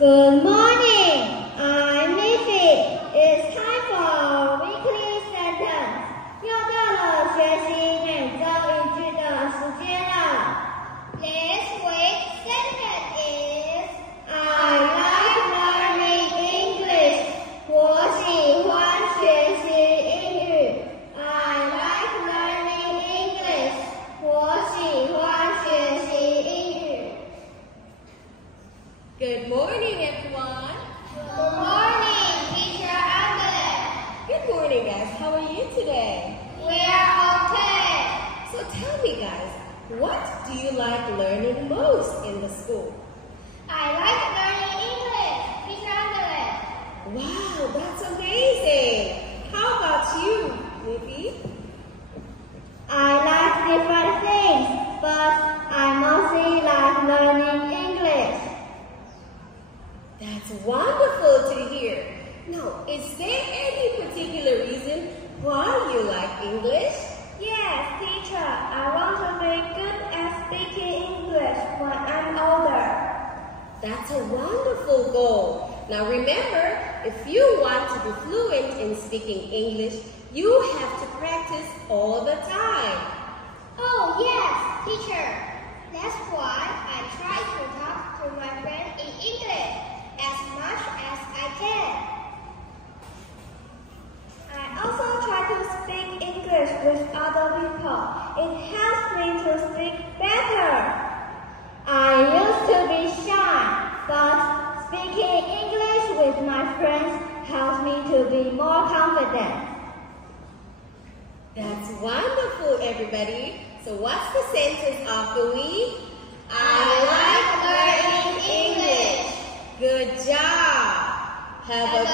Good morning. I'm Leafy. It's time for our weekly sentence. 又到了学习每周一句的时间了。This week's sentence is I like learning English. 我喜欢学习英语。I like learning English. 我喜欢学习英语。Good morning, everyone. Good morning, Teacher Angela. Good morning, guys. How are you today? We are okay. So tell me, guys, what do you like learning most in the school? I like learning English, Teacher Angela. Wow, that's amazing. How about you, Livy? I like different things, but I mostly like learning English. That's wonderful to hear. Now, is there any particular reason why you like English? Yes, teacher. I want to be good at speaking English when I'm older. That's a wonderful goal. Now remember, if you want to be fluent in speaking English, you have to practice all the time. Oh, yes, teacher. That's why I try to talk to my friends in English as much as I can. I also try to speak English with other people. It helps me to speak better. I used to be shy, but speaking English with my friends helps me to be more confident. That's wonderful, everybody. So what's the sentence of the week? I like learning English. Good job. Have a